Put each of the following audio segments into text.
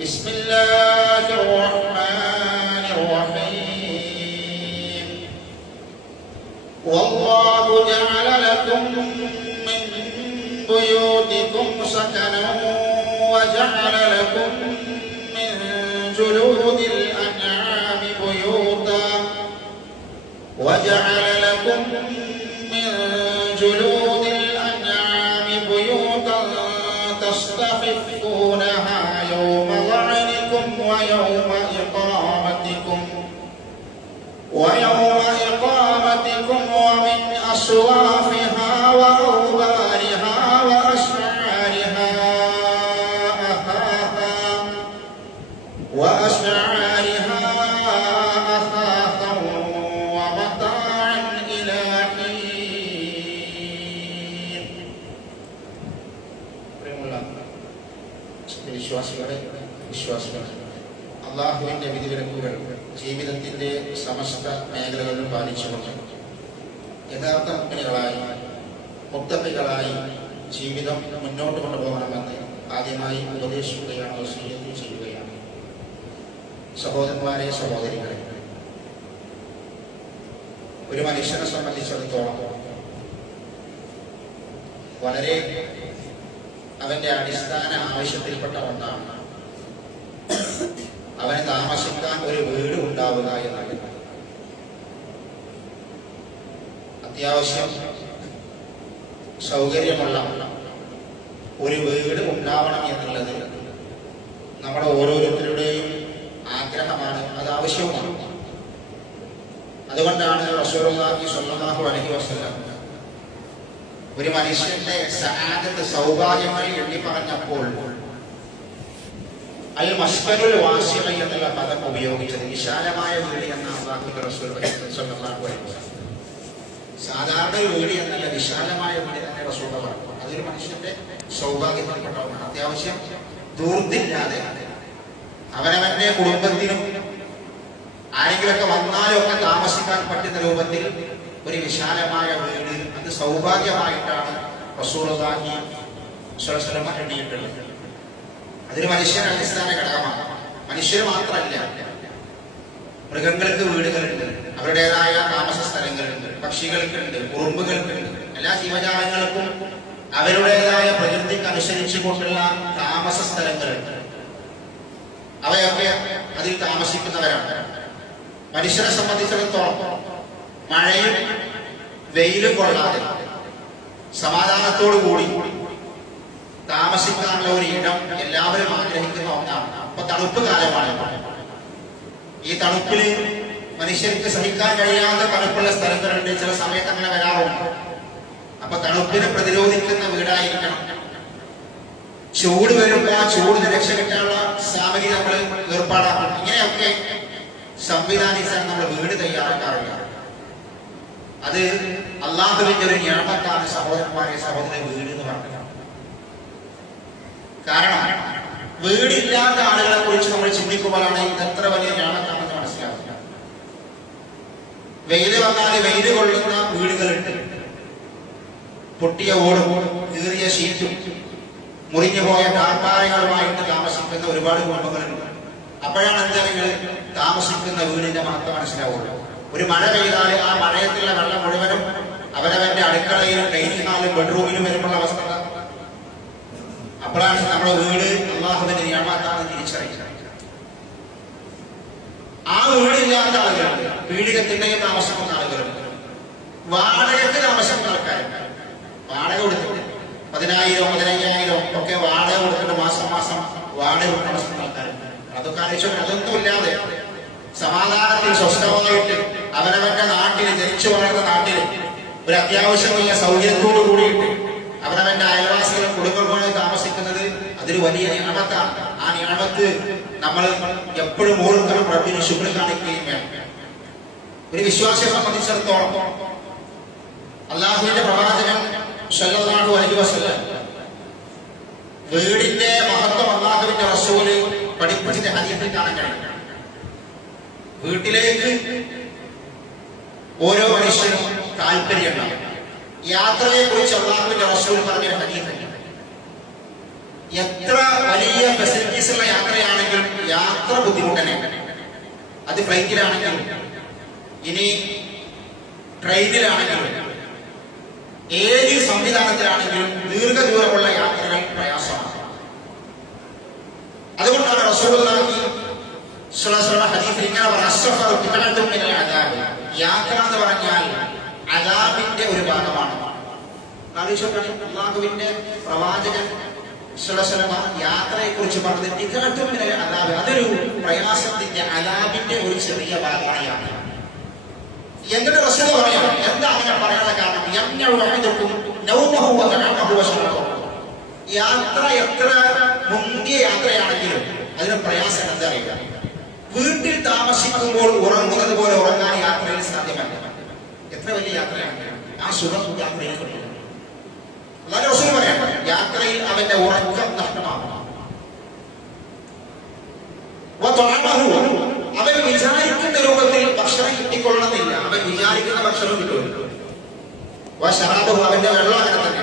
بسم الله الرحمن الرحيم والله جعل لكم من بيوتكم سكنا وجعل لكم من جلود الأنعام بيوتا وجعل لكم من جلود الأنعام بيوتا تستخفونها يوم ظعنكم ويوم إقامتكم ومن أصوافها وأوبارها وأشعارها أثاثا ومتاعا إلى حين. വിശ്വാസികളെ അല്ലാഹുവിന്റെ വിധിവിലക്കുകൾ ജീവിതത്തിന്റെ സമസ്ത മേഖലകളിലും പാലിച്ചുകൊണ്ട് യഥാർത്ഥ മുഗ്മികളായി മുത്തഖികളായി ജീവിതം മുന്നോട്ട് കൊണ്ടുപോകണമെന്ന് ആദ്യമായി ഉപദേശിക്കുകയാണ്, വസിയ്യത്ത് ചെയ്യുകയാണ്. സഹോദരന്മാരെ, സഹോദരികളെ, ഒരു മനുഷ്യനെ സംബന്ധിച്ചിടത്തോളം വളരെ അവന്റെ അടിസ്ഥാന ആവശ്യത്തിൽപ്പെട്ട ഒന്നാണ് അവന് താമസിക്കാൻ ഒരു വീട് ഉണ്ടാവുക എന്നുള്ളത്. അത്യാവശ്യം സൗകര്യമുള്ള ഒരു വീട് ഉണ്ടാവണം എന്നുള്ളത് നമ്മുടെ ഓരോരുത്തരുടെയും ആഗ്രഹമാണ്, അത് ആവശ്യവുമാണ്. അതുകൊണ്ടാണ് റസൂലുള്ളാഹി സ്വല്ലല്ലാഹു അലൈഹി വസല്ലം ഒരു മനുഷ്യന്റെ സആദത്ത്, സൗഭാഗ്യങ്ങൾ എണ്ണി പറഞ്ഞപ്പോൾ അൽ മസ്കനുൽ വാസിഅ എന്നുള്ള പദം ഉപയോഗിച്ചത് വിശാലമായ വീട് എന്ന അല്ലാഹുവിന്റെ റസൂൽ സ്വല്ലല്ലാഹു അലൈഹി വസല്ലം. സാധാരണ വീട് എന്നല്ല, വിശാലമായ വീട് തന്നെ റസൂൽ പറഞ്ഞു. അതൊരു മനുഷ്യന്റെ സൗഭാഗ്യത്തിൽപ്പെട്ട ഒന്നാണ്. അത്യാവശ്യം ദൂർത്തില്ലാതെ അവനവന്റെ കുടുംബത്തിനും ആരെങ്കിലൊക്കെ വന്നാലും ഒക്കെ താമസിക്കാൻ പറ്റുന്ന രൂപത്തിൽ ഒരു വിശാലമായ വീട്, അത് സൗഭാഗ്യമായിട്ടാണ് റസൂലുള്ളാഹി സ്വല്ലല്ലാഹു അലൈഹി വസല്ലം എണ്ണിയിട്ടുള്ളത്. അതൊരു മനുഷ്യന്റെ അടിസ്ഥാന ഘടകമാണ്. മനുഷ്യർ മാത്രമല്ല, മൃഗങ്ങൾക്ക് വീടുകളുണ്ട്, അവരുടേതായ താമസ സ്ഥലങ്ങളുണ്ട്, പക്ഷികൾക്കുണ്ട്, ഉറുമ്പുകൾക്കുണ്ട്, എല്ലാ ജീവജാലങ്ങൾക്കും അവരുടേതായ പ്രകൃതിക്ക് അനുസരിച്ചു കൊണ്ടുള്ള താമസ സ്ഥലങ്ങളുണ്ട്. അവയൊക്കെ അതിൽ താമസിക്കുന്നവരാണ്. മനുഷ്യനെ സംബന്ധിച്ചിടത്തോളം മഴയും വെയിലും കൊള്ളാതെ സമാധാനത്തോടു കൂടി താമസിക്കാനുള്ള ഒരു ഇടം എല്ലാവരും ആഗ്രഹിക്കുന്ന ഒന്നാണ്. അപ്പൊ തണുപ്പ് കാലമാണ്. ഈ തണുപ്പിൽ മനുഷ്യർക്ക് സഹിക്കാൻ കഴിയാത്ത തണുപ്പുള്ള സ്ഥലങ്ങളുണ്ട്, ചില സമയത്ത് അങ്ങനെ വരാറുണ്ട്. അപ്പൊ തണുപ്പിനെ പ്രതിരോധിക്കുന്ന വീടായിരിക്കണം. ചൂട് വരുമ്പോൾ ആ ചൂടിന് രക്ഷ കിട്ടാനുള്ള സാമഗ്രി നമ്മൾ ഏർപ്പാടാക്കും. ഇങ്ങനെയൊക്കെ സംവിധാനിച്ചാണ് നമ്മൾ വീട് തയ്യാറാക്കാറില്ല. അത് അല്ലാഹുവിന്റെ ഒരു നിഅമത്താണ് സഹോദരന്മാരെ, സഹോദരൻ, വീട് എന്ന് പറഞ്ഞത്. കാരണം വീടില്ലാത്ത ആളുകളെ കുറിച്ച് നമ്മൾ ചിന്തിക്കുമ്പോഴാണ് ഇതെത്ര വലിയ നിഅമത്താണെന്ന് മനസ്സിലാക്കുക. വെയില് വന്നാൽ വെയില് കൊള്ളുന്ന വീടുകളുണ്ട്, പൊട്ടിയ ഓടും കീറിയ ഷീറ്റും മുറിഞ്ഞു പോയ ടാർപ്പായകളുമായിട്ട് താമസിക്കുന്ന ഒരുപാട് കുടുംബങ്ങളുണ്ട്. അപ്പോഴാണ് എന്താണെങ്കിൽ താമസിക്കുന്ന വീടിന്റെ മഹത്വം മനസ്സിലാവുള്ളൂ. ഒരു മഴ പെയ്താൽ ആ മഴയത്തുള്ള വെള്ളം മുഴുവനും അവരവന്റെ അടുക്കളയിലും ഡൈനിങ് ഹാളിലും ബെഡ്റൂമിലും വരുമ്പോൾ അവസ്ഥ. അപ്പോഴാണ് നമ്മുടെ വീട് അല്ലാഹുവിന്റെ നിഅമത്താണ് തിരിച്ചറിയുന്നത്. ആ വീടില്ലാത്ത ആളുകളുണ്ട്, പീഡികത്തിന്റെയും താമസിക്കുന്ന ആളുകളുണ്ട്, വാടകയ്ക്ക് താമസിക്കുന്ന ആൾക്കാരുണ്ട്. വാടക കൊടുത്തിട്ട് 10,000 15,000 ഒക്കെ വാടക കൊടുത്തിട്ട് മാസം വാടക താമസിക്കുന്ന ആൾക്കാരുണ്ട്. അതൊക്കെ ആലോചിച്ചു. അതൊന്നും ഇല്ലാതെ സമാധാനത്തിൽ സ്വസ്ഥമായിട്ട് അവനവന്റെ നാട്ടില്, ജനിച്ചു വളർന്ന നാട്ടില് ഒരു അത്യാവശ്യമുള്ള സൗകര്യത്തോടു കൂടിയിട്ട് അവനവന്റെ അയൽവാസികളും കുടുംബങ്ങളുമായി താമസിക്കുന്നത് അതൊരു വലിയ നിഅമത്താണ്. ആ നിഅമത്ത് നമ്മൾ എപ്പോഴും ഓർക്കണം, റബ്ബിന് ശുക്ർ കാണിക്കുകയും വേണം. ഒരു വിശ്വാസിയെ സംബന്ധിച്ചിടത്തോളം അല്ലാഹുവിന്റെ പ്രവാചകൻ സ്വല്ലല്ലാഹു അലൈഹി വസല്ലം വീടിന്റെ മഹത്വം അല്ലാഹുവിന്റെ റസൂല് പഠിപ്പിച്ചിട്ട് ഹദീസിൽ കാണാൻ കഴിയും. വീട്ടിലേക്ക് ഓരോ മനുഷ്യനും താല്പര്യമുണ്ടാവും. യാത്രയെ കുറിച്ച് അല്ലാഹുവിന്റെ റസൂൽ പറഞ്ഞൊരു ഹദീസ്, എത്ര വലിയ ഫെസിലിറ്റീസ് ഉള്ള യാത്രയാണെങ്കിലും യാത്ര ബുദ്ധിമുട്ടനെ. അത് ഫ്ലൈറ്റിലാണെങ്കിലും ഇനി ട്രെയിനിലാണെങ്കിലും ഏത് സംവിധാനത്തിലാണെങ്കിലും ദീർഘദൂരമുള്ള യാത്രകൾ പ്രയാസമാണ്. അതുകൊണ്ടാണ് റസൂലുള്ളാഹി സ്വല്ലല്ലാഹു അലൈഹി ഹദീസിൽ ഇങ്ങനെ പറഞ്ഞത്, യാത്ര എന്ന് പറഞ്ഞാൽ അദാബിന്റെ ഒരു ഭാഗമാണ്. അള്ളാഹുവിന്റെ പ്രവാചകൻ യാത്രയെ കുറിച്ച് പറഞ്ഞത് അദാബ്, അതൊരു പ്രയാസത്തിന്റെ അദാബിന്റെ ഒരു ചെറിയ ഭാഗമാണ് യാത്ര. എന്നിട്ട് റസൂൽ പറയാം, എന്താ അങ്ങനെ പറയാനുള്ള കാരണം? യാത്ര എത്ര മുന്തിയ യാത്രയാണെങ്കിലും അതിന് പ്രയാസം എന്താ അറിയില്ല. വീട്ടിൽ താമസിക്കുമ്പോൾ ഉറങ്ങുന്നത് പോലെ ഉറങ്ങാൻ യാത്രയിൽ സാധ്യമല്ല. എത്ര വലിയ യാത്രയാണെങ്കിലും ആ സുഖം യാത്രയിൽ കിട്ടും. അല്ലാതെ റസൂൽ പറയാം, യാത്രയിൽ അവന്റെ ഉറക്കം നഷ്ടമാകും. അവൻ വിചാരിക്കുന്ന രൂപത്തിൽ ഭക്ഷണം കിട്ടിക്കൊള്ളണമെന്നില്ല. അവൻ വിചാരിക്കുന്ന ഭക്ഷണം കിട്ടുമല്ലോ. അവന്റെ വെള്ളം അങ്ങനെ തന്നെ.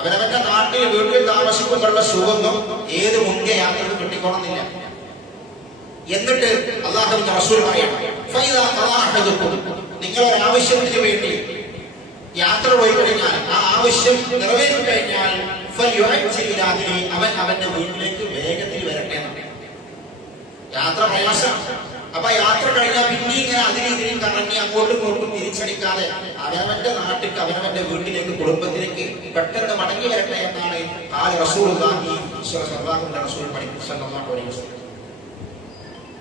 അവനവന്റെ നാട്ടിൽ വീട്ടിൽ താമസിക്കുമ്പോഴുള്ള സുഗന്ധം ഏത് മുൻകെ യാത്രക്ക് കിട്ടിക്കൊള്ളണമെന്നില്ല. എന്നിട്ട് അല്ലാഹുവിന്റെ റസൂൽ പറയാണ്, നിങ്ങൾ ഒരാവശ്യത്തിന് വേണ്ടി യാത്ര പോയി കഴിഞ്ഞാൽ ആ ആവശ്യം നിറവേറ്റി കഴിഞ്ഞാൽ അവൻ അവന്റെ വീട്ടിലേക്ക് വേഗത്തിൽ വരട്ടെ. യാത്ര പ്രയാസമാണ്. അപ്പൊ യാത്ര കഴിഞ്ഞാൽ പിന്നെ ഇങ്ങനെ അതിനെതിരെയും കറങ്ങി അങ്ങോട്ടും ഇങ്ങോട്ടും തിരിച്ചടിക്കാതെ അവനവന്റെ നാട്ടിലേക്ക് അവനവന്റെ വീട്ടിലേക്ക് കുടുംബത്തിലേക്ക് പെട്ടെന്ന് മടങ്ങി വരട്ടെ എന്നാണ് ആ റസൂലുള്ളാഹി സ്വല്ലല്ലാഹു അലൈഹി വസല്ലം പഠിപ്പിച്ചത്.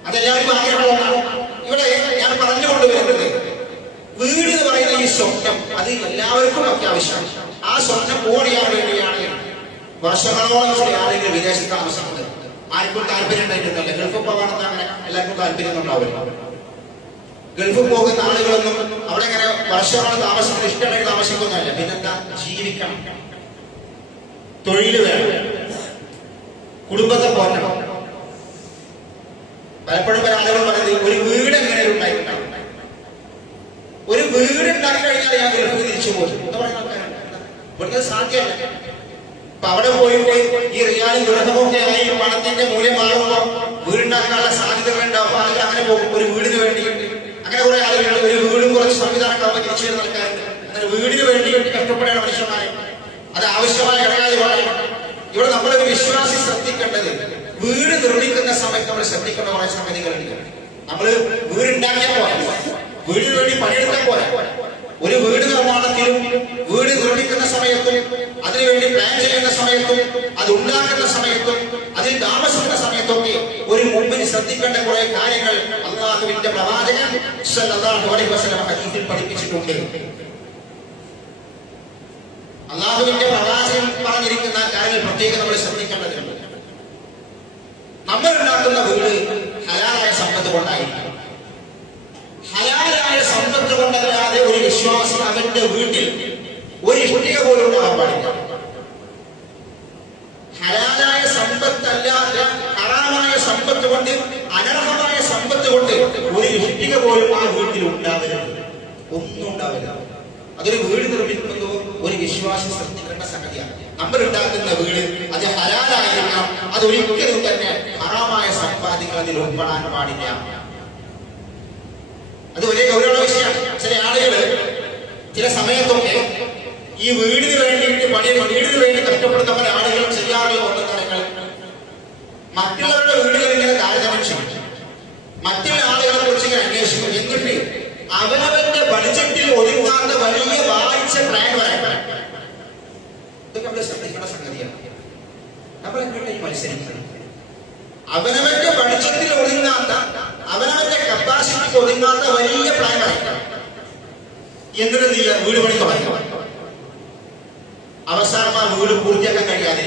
അതെല്ലാവർക്കും ആഗ്രഹമുള്ളതാണ്. ഇവിടെ ഞാൻ പറഞ്ഞുകൊണ്ടുവരുന്നത്, വീട് എന്ന് പറയുന്ന ഈ സ്വപ്നം അത് എല്ലാവർക്കും അത്യാവശ്യമാണ്. ആ സ്വപ്നം പൂർണ്ണയാൻ വേണ്ടിയാണ് വർഷങ്ങളോളം കൂടി ആളുകൾ വിദേശത്ത് താമസിക്കുന്നത്. ആർക്കും താല്പര്യം ഉണ്ടായിട്ടുണ്ടല്ലോ. ഗൾഫിൽ പോകാണെന്ന് അങ്ങനെ എല്ലാവർക്കും താല്പര്യം ഉണ്ടാവില്ല. ഗൾഫിൽ പോകുന്ന ആളുകളൊന്നും അവിടെ ഇങ്ങനെ വർഷങ്ങളോളം താമസിക്കുന്നത് ഇഷ്ടമുണ്ടെങ്കിൽ താമസിക്കുന്നതല്ല. പിന്നെന്താ, ജീവിക്കണം, തൊഴിൽ വേണം, കുടുംബത്തെ പോറ്റണം. പലപ്പോഴും പല ആളുകൾ പറയുന്നത് ഒരു വീട് എങ്ങനെ ഉണ്ടായിട്ടുണ്ടാവും. ഒരു വീട് ഉണ്ടാക്കി കഴിഞ്ഞാൽ ഞാൻ ഗൾഫിൽ തിരിച്ചു പോകും എന്ന് പറയുന്ന ആൾക്കാരുണ്ട്. ഇവിടുത്തെ സാധ്യമല്ല. അപ്പൊ അവിടെ പോയിട്ട് ഈ റിയാലും ഗൃഹമൊക്കെ ആയി പണത്തിന്റെ മൂല്യം മാറുമ്പോൾ വീടുണ്ടാക്കാനുള്ള സാധ്യതകൾ ഉണ്ടാവും. ആളുകൾ അങ്ങനെ പോകും ഒരു വീടിന് വേണ്ടി. അങ്ങനെ കുറെ ആളുകൾ ഒരു വീടും കുറച്ച് സംവിധാനമൊക്കെ തിരിച്ചു വരുന്ന ആൾക്കാരുണ്ട്. അങ്ങനെ വീടിന് വേണ്ടി കഷ്ടപ്പെടേണ്ട മനുഷ്യന്മാരെ അത് ആവശ്യമായ ഘടകാധികളാണ്. ഇവിടെ നമ്മളൊരു വിശ്വാസി ശ്രദ്ധിക്കേണ്ടത്, വീട് നിർമ്മിക്കുന്ന സമയത്ത് നമ്മൾ ശ്രദ്ധിക്കേണ്ട കുറെ സംഗതികളുണ്ട്. നമ്മള് വീടുണ്ടാക്കിയാൽ പോലെ വീടിന് വേണ്ടി പണിയെടുക്കാൻ പോലെ ഒരു വീട് നിർമ്മാണത്തിലും വീട് നിർമ്മിക്കുന്ന സമയത്തും അതിനുവേണ്ടി പ്ലാൻ ചെയ്യുന്ന സമയത്തും അത് ഉണ്ടാക്കുന്ന സമയത്തും അതിൽ താമസിക്കുന്ന സമയത്തൊക്കെ ഒരു മുമ്പിൽ ശ്രദ്ധിക്കേണ്ട കുറെ കാര്യങ്ങൾ അല്ലാഹുവിന്റെ പ്രവാചകൻ സ്വല്ലല്ലാഹു അലൈഹി വസല്ലം ഹദീസിൽ പഠിപ്പിച്ചിട്ടുണ്ട്. അല്ലാഹുവിന്റെ പ്രവാചകൻ പറഞ്ഞിരിക്കുന്ന കാര്യങ്ങൾ പ്രത്യേകം നമ്മൾ ശ്രദ്ധിക്കേണ്ടതുണ്ട്. നമ്മൾ ഉണ്ടാക്കുന്ന വീട് ഹലാലായ സമ്പത്ത് കൊണ്ടായിരിക്കും. ഹലാലായ സമ്പത്ത് കൊണ്ടല്ലാതെ ഒരു വിശ്വാസി അവന്റെ വീട്ടിൽ ഒരു ഇഷ്ടിക പോലും ഉണ്ടാകാൻ പാടില്ല. ഹലാലായ സമ്പത്തല്ലാതെ ഹറാമായ സമ്പത്ത് കൊണ്ട്, അനർഹമായ സമ്പത്ത് കൊണ്ട് ഒരു ഇഷ്ടിക പോലും ആ വീട്ടിൽ ഉണ്ടാവരുത്. ഒന്നും ഉണ്ടാവരുത്. അതൊരു വീട് നിർമ്മിക്കുന്നത് ഒരു വിശ്വാസി ശ്രദ്ധിക്കേണ്ട സംഗതിയാണ്. നമ്മൾ ഉണ്ടാക്കുന്ന വീട് അത് ഹലാലായിരിക്കണം. അതൊരിക്കലും തന്നെ ഹറാമായ സമ്പാദ്യങ്ങൾ അതിൽ ഉൾപ്പെടാൻ പാടില്ല. അത് വലിയ ഗൗരവമുള്ള വിഷയമാണ്. ചില ആളുകള് ചില സമയത്തൊക്കെ ഈ വീടിന് വേണ്ടിയിട്ട് വീടിന് വേണ്ടി കഷ്ടപ്പെടുന്ന പല ആളുകളും ചെയ്യാറുള്ള കുറേ കാര്യങ്ങൾ, മറ്റുള്ളവരുടെ വീടുകൾ ഇങ്ങനെ താരതമ്യം ചെയ്യും, മറ്റുള്ള ആളുകളെ കുറിച്ച് ഇങ്ങനെ അന്വേഷിക്കും. എന്നിട്ട് അവനവന്റെ ബഡ്ജറ്റിൽ ഒതുങ്ങാത്ത വലിയ വായിച്ച പ്ലാൻ വരാൻ ഇതൊക്കെ നമ്മൾ ശ്രദ്ധിക്കേണ്ട സംഗതിയാണ്. നമ്മൾ എങ്ങോട്ടേക്ക് മത്സരിക്കുന്നത്? അവനവന്റെ ബഡ്ജറ്റിൽ ഒതുങ്ങാത്ത, അവനവന്റെ കപ്പാസിറ്റിക്ക് ഒതുങ്ങാത്ത വലിയ പ്ലാൻ വരയ്ക്കണം. എന്നിട്ട് നീ വീട് പണി തുടങ്ങി അവസാനം ആ വീട് പൂർത്തിയാക്കാൻ കഴിയാതെ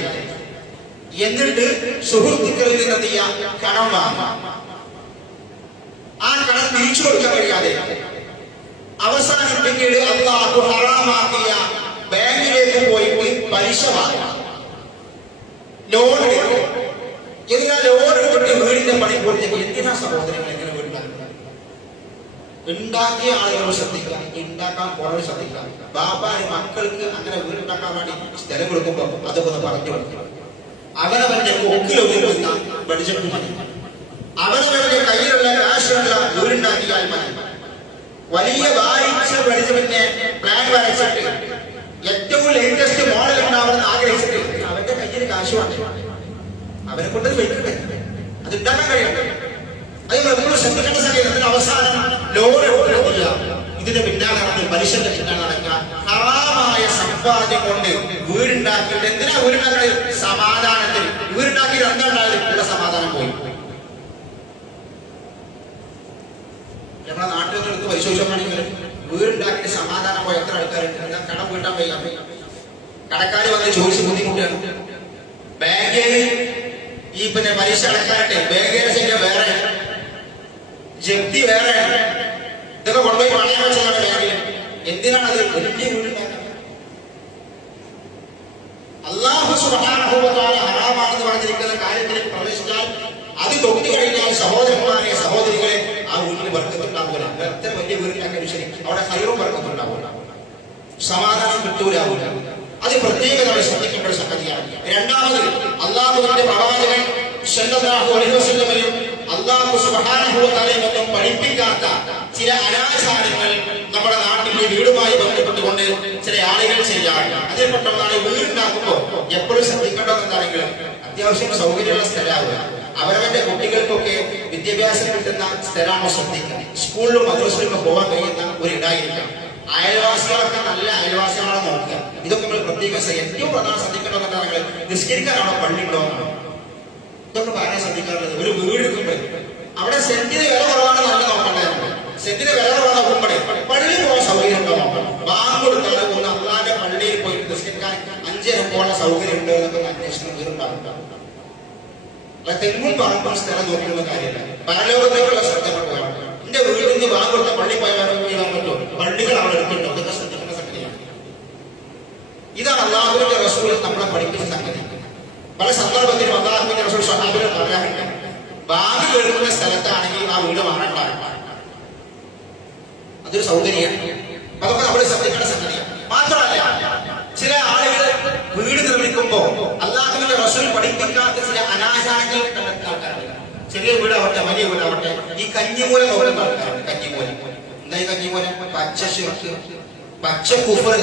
എന്നിട്ട് സുഹൃത്തുക്കളിൽ നിന്ന് നീ കടം വാങ്ങാം. ആ കടം തിരിച്ചു കൊടുക്കാൻ കഴിയാതെ അവസാനം പിന്നീട് അല്ലാഹു ഹറാമാക്കിയ ബാങ്കിലേക്ക് പോയിട്ട് പലിശ വാങ്ങാം, ലോൺ എടുക്കും. എന്നാൽ ലോൺ എടുത്തിട്ട് വീടിന്റെ പണി പൂർത്തിയാക്കി. എന്തിനാ സഹോദരങ്ങൾ എങ്ങനെ വീടുണ്ടാക്കുന്നത്? ഉണ്ടാക്കിയ ആളുകൾ ശ്രദ്ധിക്കുക, ഉണ്ടാക്കാൻ പോണവർ ശ്രദ്ധിക്കുക. ബാപ്പാന് മക്കൾക്ക് അങ്ങനെ വീടുണ്ടാക്കാൻ വേണ്ടി സ്ഥലം കൊടുക്കുമ്പോൾ അതൊക്കെ ഒന്ന് പറഞ്ഞു കൊടുക്കുക. അവനവന്റെ കൊക്കിലൊതുങ്ങുന്ന ബഡ്ജറ്റ് മതി. അവനവന്റെ കയ്യിലുള്ള കാശുള്ള വീടുണ്ടാക്കിയാൽ മതി. വലിയ വായിച്ച് പഠിച്ച് പിന്നെ പ്ലാൻ വരച്ചിട്ട് ഏറ്റവും ലേറ്റസ്റ്റ് മോഡൽ ഉണ്ടാവണമെന്ന് ആഗ്രഹിച്ചിട്ട് അവന്റെ കയ്യിൽ കാശ് വാങ്ങി അവനെ കൊണ്ട് വെക്കട്ടെ, അത് ഉണ്ടാക്കാൻ കഴിയട്ടെ. അത് എപ്പോഴും ശ്രദ്ധിക്കേണ്ട സമയത്തിന് അവസാനം ലോൺ എടുക്കുക, ഇതിന്റെ പിന്നാലെ നടന്ന് മനുഷ്യന്റെ പിന്നാലെ നടക്കുക. ഹറാമായ സമ്പാദ്യം കൊണ്ട് വീടുണ്ടാക്കിയിട്ട് എന്തിനാ വീടുണ്ടാക്കുന്നത്? സമാധാനത്തിൽ. വീടുണ്ടാക്കി രണ്ടുണ്ടായത് ഉള്ള സമാധാനം പോയി. നമ്മുടെ നാട്ടിലൊക്കെ എടുത്ത് പരിശോധിച്ചാണെങ്കിൽ വീടുണ്ടാക്കിയിട്ട് സമാധാനം പോയി എത്ര ആൾക്കാരുണ്ട്? കടം വീട്ടാൻ വയ്യ, കടക്കാർ വന്ന് ചോദിച്ച് ബുദ്ധിമുട്ടാണ്. ബാങ്കിൽ ഈ പിന്നെ പലിശ അടക്കാനായിട്ട് ബാങ്കിന്റെ സംഖ്യ വേറെ, ജപ്തി വേറെ, ഇതൊക്കെ കൊണ്ടുപോയി പണയം വെച്ചതാണ് ബാങ്കിൽ. എന്തിനാണത്? വലിയ വീടുണ്ടാക്കുന്നത്. അല്ലാഹു സുബ്ഹാനഹു വ തആല ഹറാമാണെന്ന് പറഞ്ഞിരിക്കുന്ന കാര്യത്തിലേക്ക് പ്രവേശിച്ചാൽ അത് തൊട്ട് കഴിഞ്ഞാൽ സഹോദരന്മാരെ സഹോദരികളെ ആ വീട്ടിൽ ബർക്കത്തുണ്ടാവില്ല. എത്ര വലിയ വീട്ടിലാക്കാൻ ശരി അവിടെ ഹൈറും ബർക്കത്തുണ്ടാവില്ല, സമാധാനം കിട്ടൂലാവില്ല. അത് പ്രത്യേകം നമ്മൾ ശ്രദ്ധിക്കേണ്ട ഒരു സംഗതിയാണ്. രണ്ടാമത്, അല്ലാഹുവിന്റെ പ്രവാചകൻ സല്ലല്ലാഹു അലൈഹി വസല്ലമയും അല്ലാഹു സുബ്ഹാനഹു വ തആലയും ഒന്നും പഠിപ്പിക്കാത്ത ചില അനാചാരങ്ങൾ നമ്മുടെ നാട്ടിലെ വീടുമായി ബന്ധപ്പെട്ടുകൊണ്ട് ചില ആളുകൾ ചെയ്യാറുണ്ട്. അതിൽപ്പെട്ട ഒന്നാണ് വീടുണ്ടാക്കുമ്പോൾ എപ്പോഴും ശ്രദ്ധിക്കേണ്ടത് എന്താണെങ്കിൽ അത്യാവശ്യം സൗകര്യമുള്ള സ്ഥലമാവുക. അവരവന്റെ കുട്ടികൾക്കൊക്കെ വിദ്യാഭ്യാസം കിട്ടുന്ന സ്ഥലമാണോ ശ്രദ്ധിക്കുക. സ്കൂളിലും മദ്രസയിലും പോകാൻ കഴിയുന്ന ഒരു ഇടായിരിക്കാം. അയൽവാസികളൊക്കെ നല്ല അയൽവാസികളാണോ നോക്കുക. ഇതൊക്കെ നമ്മൾ പ്രത്യേകം ഏറ്റവും പ്രധാനം ശ്രദ്ധിക്കേണ്ടത് എന്താണെങ്കിൽ നിസ്കരിക്കാനാണോ പള്ളി ഉണ്ടോ എന്നാണോ. ഇതൊക്കെ പറയാൻ ശ്രദ്ധിക്കാറുള്ളത്. ഒരു വീട് എടുക്കുമ്പോൾ അവിടെ സെന്റിന് വില കുറവാണ് നല്ല നോക്കേണ്ടത്. സെന്റിന് വില കുറവാണ് നോക്കുമ്പോഴേ പള്ളിയിൽ പോകാൻ സൗകര്യം ഉണ്ടോ നോക്കണം. ബാങ്ക് കൊടുത്താൽ ഒന്ന് അള്ളാന്റെ പള്ളിയിൽ പോയി നിസ്കരിക്കാൻ 5 പോകാനുള്ള സൗകര്യം ഉണ്ടോ എന്നൊക്കെ അന്വേഷണം വീടുണ്ടാകും. തെങ്ങും പറമ്പും സ്ഥലം നോക്കുന്ന കാര്യമില്ല. പരലോകത്തേക്കുള്ള ശ്രദ്ധകൾ പോയാൽ എന്റെ വീട്ടിൽ നിന്ന് ബാങ്ക് കൊടുത്ത പള്ളി പോയാൽ പറ്റുമോ? പള്ളികൾ അവിടെ എടുത്തിട്ടോ? അതൊക്കെ ശ്രദ്ധിക്കുന്ന സംഗതിയാണ്. ഇതാണ് അല്ലാഹുവിന്റെ റസൂൽ നമ്മളെ പഠിപ്പിച്ച സംഗതി. പല സന്ദർഭത്തിലും അല്ലാഹുവിന്റെ റസൂൽ സ്വഹാബികൾ പറയാറുണ്ട്, ബാങ്ക് കേൾക്കുന്ന സ്ഥലത്താണെങ്കിൽ ആ വീട് മാറണ്ട. അതൊരു സൗകര്യമാണ്. അതൊക്കെ നമ്മൾ ശ്രദ്ധിക്കേണ്ട സംഗതിയാണ്. മാത്രമല്ല ചില ആളുകൾ വീട് നിർമ്മിക്കുമ്പോൾ അല്ലാഹുവിന്റെ റസൂൽ പഠിപ്പിക്കാത്ത ചില അനാചാരങ്ങൾ ആൾക്കാരുണ്ട്. ചെറിയ വീടാവട്ടെ വലിയ വീടാവട്ടെ ഈ കഞ്ഞിമൂലം നോക്കുന്ന ആൾക്കാരുണ്ട്. കഞ്ഞിമൂലം എന്തായി? കഞ്ഞിമൂലം പച്ച ശിർക്ക്, പച്ച കുഫർ.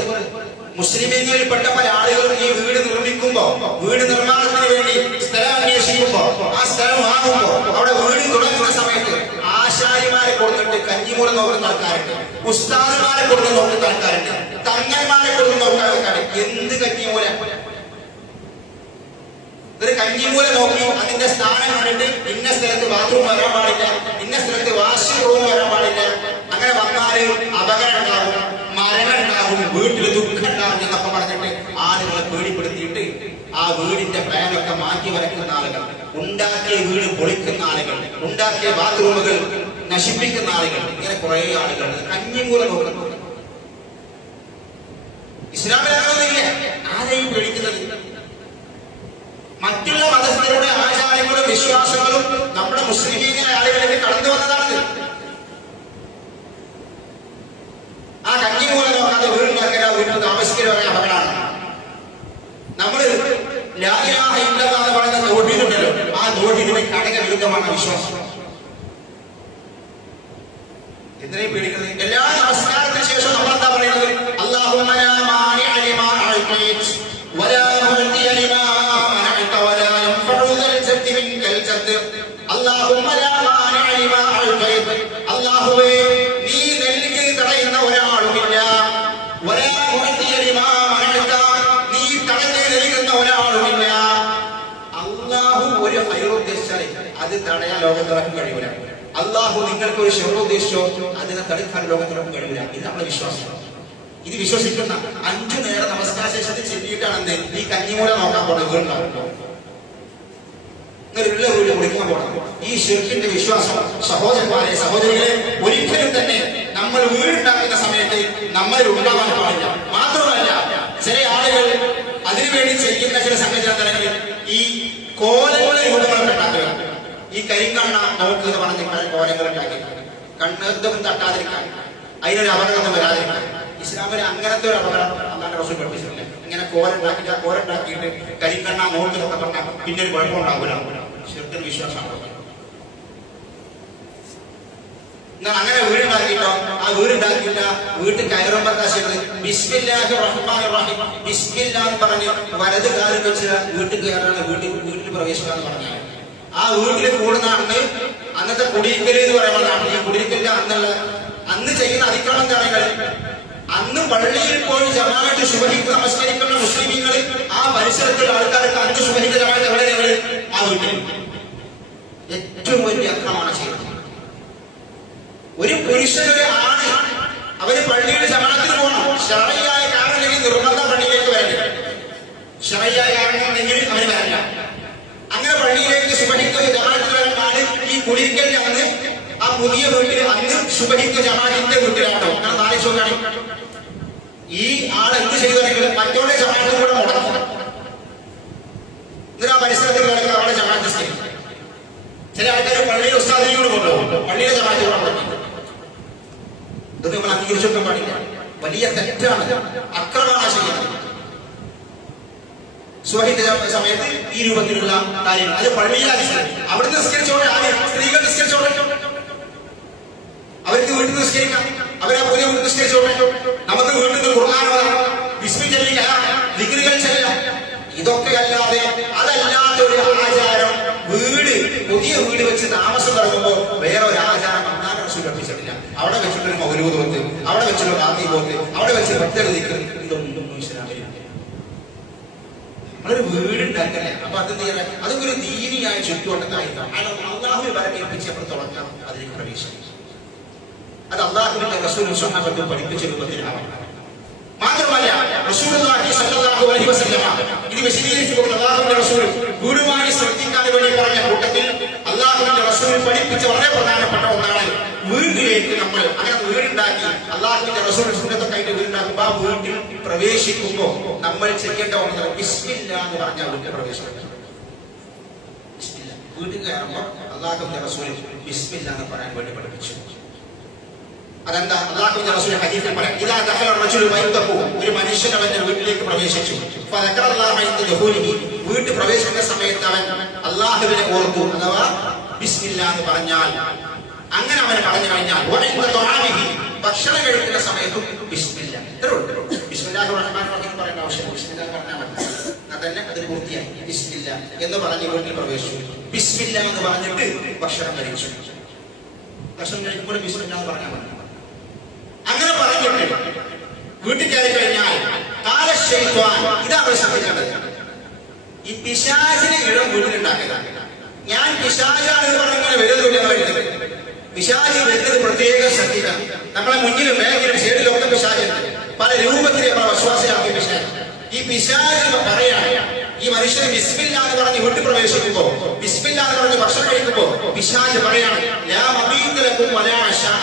മുസ്ലിമീങ്ങളിൽപ്പെട്ട പല ആളുകളും ഈ വീട് നിർമ്മിക്കുമ്പോ വീട് നിർമ്മാണത്തിന് വേണ്ടി സ്ഥലം അന്വേഷിക്കുമ്പോ ആ സ്ഥലം വാങ്ങുമ്പോ അവിടെ വീട് തുടങ്ങുന്ന സമയത്ത് ആശാരിമാരെ കൊടുത്തിട്ട് കഞ്ഞിമൂലം നോക്കുന്ന ആൾക്കാരുണ്ട്, ഉസ്താദുമാരെ കൊടുത്ത് നോക്കുന്ന ആൾക്കാരുണ്ട്, തങ്ങന്മാരെ കൊടുത്ത് നോക്കുന്ന ആൾക്കാരുണ്ട്. എന്ത് കഞ്ഞിമൂലം? ഒരു കഞ്ഞിമൂലം നോക്കി അതിന്റെ സ്ഥാനം കണ്ടിട്ട് ഇന്ന സ്ഥലത്ത് ബാത്റൂം വരാൻ പാടില്ല, ഇന്ന സ്ഥലത്ത് വാഷ്റൂം വരാൻ പാടില്ല, അങ്ങനെ വന്നാല് അപകടം ഉണ്ടാകും, മരണം ഉണ്ടാകും, വീട്ടിൽ ദുഃഖം ഉണ്ടാകും എന്നൊക്കെ പറഞ്ഞിട്ട് ആളുകളെ പേടിപ്പെടുത്തിയിട്ട് ആ വീടിന്റെ പ്ലാനൊക്കെ മാറ്റി വരയ്ക്കുന്ന ആളുകൾ, ഉണ്ടാക്കിയ വീട് പൊളിക്കുന്ന ആളുകൾ, ഉണ്ടാക്കിയ ബാത്റൂമുകൾ നശിപ്പിക്കുന്ന ആളുകൾ, ഇങ്ങനെ കുറെ ആളുകൾ കഞ്ഞിമൂലം നോക്കുന്നു. ഇസ്ലാമിലാകുന്നില്ല. ആരെയും പേടിക്കുന്നത്? മറ്റുള്ള മതസ്ഥരുടെ ആചാരങ്ങളും വിശ്വാസങ്ങളും നമ്മുടെ മുസ്ലിമീങ്ങളെ ആളുകളിലേക്ക് കടന്നു വന്നതാണ്. ആ കഞ്ഞിമൂലം നോക്കാതെ വീടുണ്ടാക്കാൻ ആ വീട്ടിൽ താമസിക്കൽ വരെ അപകടമാണ്. നമ്മൾ ലാ ഇലാഹ ഇല്ലല്ലാഹ് എന്ന് പറയുന്ന തൗഹീദുണ്ടല്ലോ, ആ തൗഹീദിന് കടക വിരുദ്ധമാണ് വിശ്വാസം. എന്തിനേയും പേടിക്കുന്നത്? എല്ലാ നമസ്കാരത്തിന് ശേഷം നമ്മൾ എന്താ പറയുന്നത്? അല്ലാഹുമ്മ ലാ മാനിഅ ലിമാ അഅ്തൈത വലാ മുഅ്തിയ ലിമാ മനഅത വലാ യൻഫഉ ദൽ ജദ്ദി മിൻകൽ ജദ്ദ്. അല്ലാഹുമ്മ ലാ മാനിഅ ലിമാ അഅ്തൈത, അല്ലാഹുവേ നീ നൽകി തടയുന്ന ഒരാളുമില്ല, വലാ മുഅ്തിയ ലിമാ മനഅത നീ തടഞ്ഞു നൽകുന്ന ഒരാളുമില്ല. അല്ലാഹു ഒരു ഹൈർ ഉദ്ദേശിച്ചാൽ അത് തടയാൻ ലോകത്തിറക്കാൻ കഴിയില്ല. അല്ലാഹു നിങ്ങൾക്ക് ഒരു ഷെർ ഉദ്ദേശിച്ചോ അതിനെ തടുക്കാൻ ലോകത്തിറക്കാൻ കഴിയില്ല. ഇത് നമ്മുടെ വിശ്വാസം. ഇത് വിശ്വസിക്കുന്ന 5 നേരം നമസ്കാര ശേഷത്തിൽ ചെല്ലിയിട്ടാണ് എന്ത് ഈ കഞ്ഞിമൂലം നോക്കാൻ പോണത്. വീടുണ്ടാവുമ്പോ നിങ്ങളുള്ള വീട് കുടിക്കാൻ പോകണം. ഈ ഷിർക്കിന്റെ വിശ്വാസം സഹോദരന്മാരെ സഹോദരികളെ ഒരിക്കലും തന്നെ നമ്മൾ വീടുണ്ടാക്കുന്ന സമയത്ത് നമ്മൾ ഉണ്ടാവാൻ പാടില്ല. മാത്രമല്ല ചില ആളുകൾ അതിനുവേണ്ടി ചെയ്യുന്ന ചില സംഗതികൾ ഈ കോലങ്ങളെ രൂപങ്ങളൊക്കെ ഉണ്ടാക്കുക. ഈ കരിക്കണ്ണ നോക്ക് എന്ന് പറഞ്ഞ കോലങ്ങൾ ഉണ്ടാക്കി കണ്ണും തട്ടാതിരിക്കാൻ, അതിനൊരു അപകടം വരാതിരിക്കാൻ. ഇസ്ലാമിന് അങ്ങനത്തെ ഒരു അപകടം അല്ലാണ്ട് റസൂൽ പഠിപ്പിച്ചിട്ടില്ല. ഇങ്ങനെ കോലുണ്ടാക്കിയിട്ട് കരിക്കണ്ണ നോക്ക് എന്നൊക്കെ പറഞ്ഞാൽ പിന്നെ ഒരു കുഴപ്പമുണ്ടാവില്ല. ശരിക്കും വിശ്വാസമാണ്. എന്നാൽ അങ്ങനെ വീടുണ്ടാക്കിയിട്ടോ ആ വീടുണ്ടാക്കിയിട്ട് വീട്ടിൽ കയറുമ്പോൾ എന്താ ചെയ്യുന്നത്? ബിസ്മില്ലാഹി റഹ്മാനിർ റഹീം, ബിസ്മില്ലാ എന്ന് പറഞ്ഞ് വലത് കാലം വെച്ച് വീട്ടിൽ കയറാണ്, വീട്ടിൽ പ്രവേശിക്കാന്ന് പറഞ്ഞാൽ ആ വീട്ടിൽ കൂടുന്ന അന്നത്തെ കുടിയിരിക്കൽ എന്ന് പറയുന്നതാണ്. ഈ കുടിയിരിക്കലിന്റെ അന്ന് ചെയ്യുന്ന അതിക്രമം എന്താണെങ്കിൽ അന്ന് പള്ളിയിൽ പോയി ജമാഅത്ത് സുബഹിക്ക് നമസ്കരിക്കുന്ന മുസ്ലിമീങ്ങൾ ആ പരിസരത്തുള്ള ആൾക്കാർക്ക് അന്ന് സുബഹിക്ക് ജമാഅത്ത് എവിടെ? ആ വീട്ടിൽ. ഏറ്റവും വലിയ അക്രമമാണ് ചെയ്യുന്നത്. ഒരു പുരുഷനൊരു ആണ് അവര് പള്ളിയുടെ ജമാഅത്തിന് പോകണം. ശറഈയായ കാരണമില്ലെങ്കിൽ നിർബന്ധ പള്ളിയിലേക്ക് വരണ്ട. ശറഈയായ കാരണമുണ്ടെങ്കിൽ അവന് വരണ്ട. അങ്ങനെ പള്ളിയിലേക്ക് സുബഹിക്ക് ജമാഅത്തിന് വരാനാണ് ഈ കുടിയിരിക്കലിന്റെ അന്ന് ആ പുതിയ വീട്ടിൽ അന്ന് സുബഹിക്ക് ജമാഅത്തിന്റെ വീട്ടിലാട്ടോ. അങ്ങനെ നാളെ ചോദിക്കാണ് ഈ ആൾ എന്ത് ചെയ്തെങ്കിൽ മറ്റോടെ ജമാഅത്തിന് കൂടെ മുടക്കും. എന്നിട്ട് ആ പരിസരത്തിൽ കിടക്കുന്ന അവിടെ ജമാഅത്ത് ചെയ്യും. ചില ആൾക്കാർ പള്ളിയിൽ ഉസ്താദിനോട് കൊണ്ടുപോകും, പള്ളിയിലെ ജമാഅത്ത് കൂടെ മുടക്കും. ഇതൊക്കെ നമ്മൾ അംഗീകരിച്ചൊക്കെ പാടില്ല. വലിയ തെറ്റാണ്, അക്രമമാണ് ചെയ്യുന്നത്. സുബഹിന്റെ സമയത്ത് ഈ രൂപത്തിലുള്ള കാര്യങ്ങൾ അത് പള്ളിയിലെ അവിടുന്ന് നിസ്കരിച്ചോടെ, സ്ത്രീകൾ നിസ്കരിച്ചോടെ, അവർക്ക് വീട്ടിൽ നിസ്കരിക്കാം, അവരാ പുതിയ വീട്ടിൽ നിസ്കരിച്ചോട്ടെ. നമുക്ക് വീട്ടിൽ നിന്ന് ഖുർആൻ ഓതാം, ബിസ്മി ചൊല്ലിക്കാം, ദിക്റുകൾ ചൊല്ലാം. ഇതൊക്കെ അല്ലാതെ അതല്ലാത്ത ഒരു ആചാരം പുതിയ വീട് വെച്ച് താമസം തുടങ്ങുമ്പോൾ വേറെ ഒരു ആചാരം അല്ലാതെ റസൂൽ പഠിപ്പിച്ചിട്ടില്ല. അവിടെ വെച്ചിട്ടൊരു മൗലൂദ് പോത്ത്, അവിടെ വെച്ചൊരു റാത്തി പോത്ത്, അവിടെ വെച്ച് ഒറ്റൊരു ദിക്ർ, ഇതൊന്നും ഇസ്ലാമിൽ നമ്മളൊരു വീടുണ്ടാക്കല്ലേ. അപ്പൊ അതെന്ത് ചെയ്യാൻ? അതൊക്കെ ഒരു ദീനിയായ ചുറ്റുവട്ടത്തായിരിക്കാം. അല്ലാഹു വരമേൽപ്പിച്ചപ്പോഴത്തോളം അതിലേക്ക് പ്രവേശിക്കും. അത് അല്ലാഹുവിന്റെ റസൂലും സ്വഹാബത്തും പഠിപ്പിച്ച രൂപത്തിലാണ്. മാത്രമല്ല റസൂലുള്ളാഹി സ്വല്ലല്ലാഹു അലൈഹി വസല്ലം ഇത് വിശദീകരിച്ചുകൊണ്ട് അല്ലാഹുവിന്റെ റസൂൽ വീടുമായി ശ്രദ്ധിക്കാൻ വേണ്ടി പറഞ്ഞ കൂട്ടത്തിൽ അല്ലാഹുവിന്റെ റസൂൽ പഠിപ്പിച്ച വളരെ പ്രധാനപ്പെട്ട ഒന്നാണ് വീട്ടിലേക്ക് നമ്മൾ അങ്ങനെ വീടുണ്ടാക്കി അല്ലാഹുവിന്റെ റസൂൽ സുന്നത്തൊക്കെ ആയിട്ട് വീടുണ്ടാക്കുമ്പോൾ ആ വീട്ടിൽ പ്രവേശിക്കുമ്പോൾ നമ്മൾ ചെയ്യേണ്ട ഒന്നാണ് ബിസ്മില്ലാ എന്ന് പറഞ്ഞാൽ വീട്ടിൽ പ്രവേശിക്കണം. വീട്ടിൽ കയറുമ്പോൾ അല്ലാഹുവിന്റെ റസൂൽ ബിസ്മില്ലാ എന്ന് പറയാൻ വേണ്ടി പഠിപ്പിച്ചു. അതെന്താ? അല്ലാഹുവിന്റെ റസൂൽ ഹദീസിൽ പറയാം, ഇദാ ദഖല റജുലു ബൈതഹു, ഒരു മനുഷ്യൻ അവന്റെ വീട്ടിലേക്ക് പ്രവേശിച്ചു, ഫദക്കറല്ലാഹ ഇൻദ ദഖൂലിഹി, വീട്ടിൽ പ്രവേശിക്കുന്ന സമയത്ത് അവൻ അല്ലാഹുവിനെ ഓർത്തു, അഥവാ ബിസ്മില്ലാ എന്ന് പറഞ്ഞാൽ, അങ്ങനെ അവൻ പറഞ്ഞു കഴിഞ്ഞാൽ വഇൻദ ദുആഇഹി, ഭക്ഷണം കഴിക്കുന്ന സമയത്തും ബിസ്മില്ലാ. ബിസ്മില്ലാഹിർ റഹ്മാനിർ റഹീം പറയേണ്ട ആവശ്യമില്ല, ബിസ്മില്ലാ പറഞ്ഞാൽ മതി. അതന്നെ അതിന് പൂർത്തിയായി. ബിസ്മില്ലാ എന്ന് പറഞ്ഞ് വീട്ടിൽ പ്രവേശിച്ചു, ബിസ്മില്ലാ എന്ന് പറഞ്ഞിട്ട് ഭക്ഷണം കഴിച്ചു. ഭക്ഷണം കഴിക്കുമ്പോൾ ബിസ്മില്ലാ എന്ന് പറഞ്ഞാൽ മതി. അങ്ങനെ പറഞ്ഞിട്ട് വീട്ടിൽ കയറി കഴിഞ്ഞാൽ ഇതാണ് ശ്രദ്ധിക്കേണ്ടത്. ഈ പിശാചിനെ ഇടം വീട്ടിലുണ്ടാക്കുക. ഞാൻ പിശാചാണ് എന്ന് പറഞ്ഞിങ്ങനെ വരുന്നത്. പിശാചി വരുന്നത് പ്രത്യേകം ശ്രദ്ധിക്കണം. നമ്മളെ മുന്നിലും ബാക്കിലും സൈഡിലൊക്കെ പിശാചുണ്ട്. പല രൂപത്തിൽ നമ്മളെ വിശ്വാസിയാക്കിയ പിശാച്. ഈ പിശാച് പറയാണ്, ഈ മനുഷ്യന് ബിസ്മില്ലാ എന്ന് പറഞ്ഞ് വീട്ടിൽ പ്രവേശിക്കുമ്പോ, ബിസ്മില്ലാ എന്ന് പറഞ്ഞ് ഭക്ഷണം കഴിക്കുമ്പോ പിശാച് പറയാണ്, ലാ മബീത ലക്കും വലാ അശാ,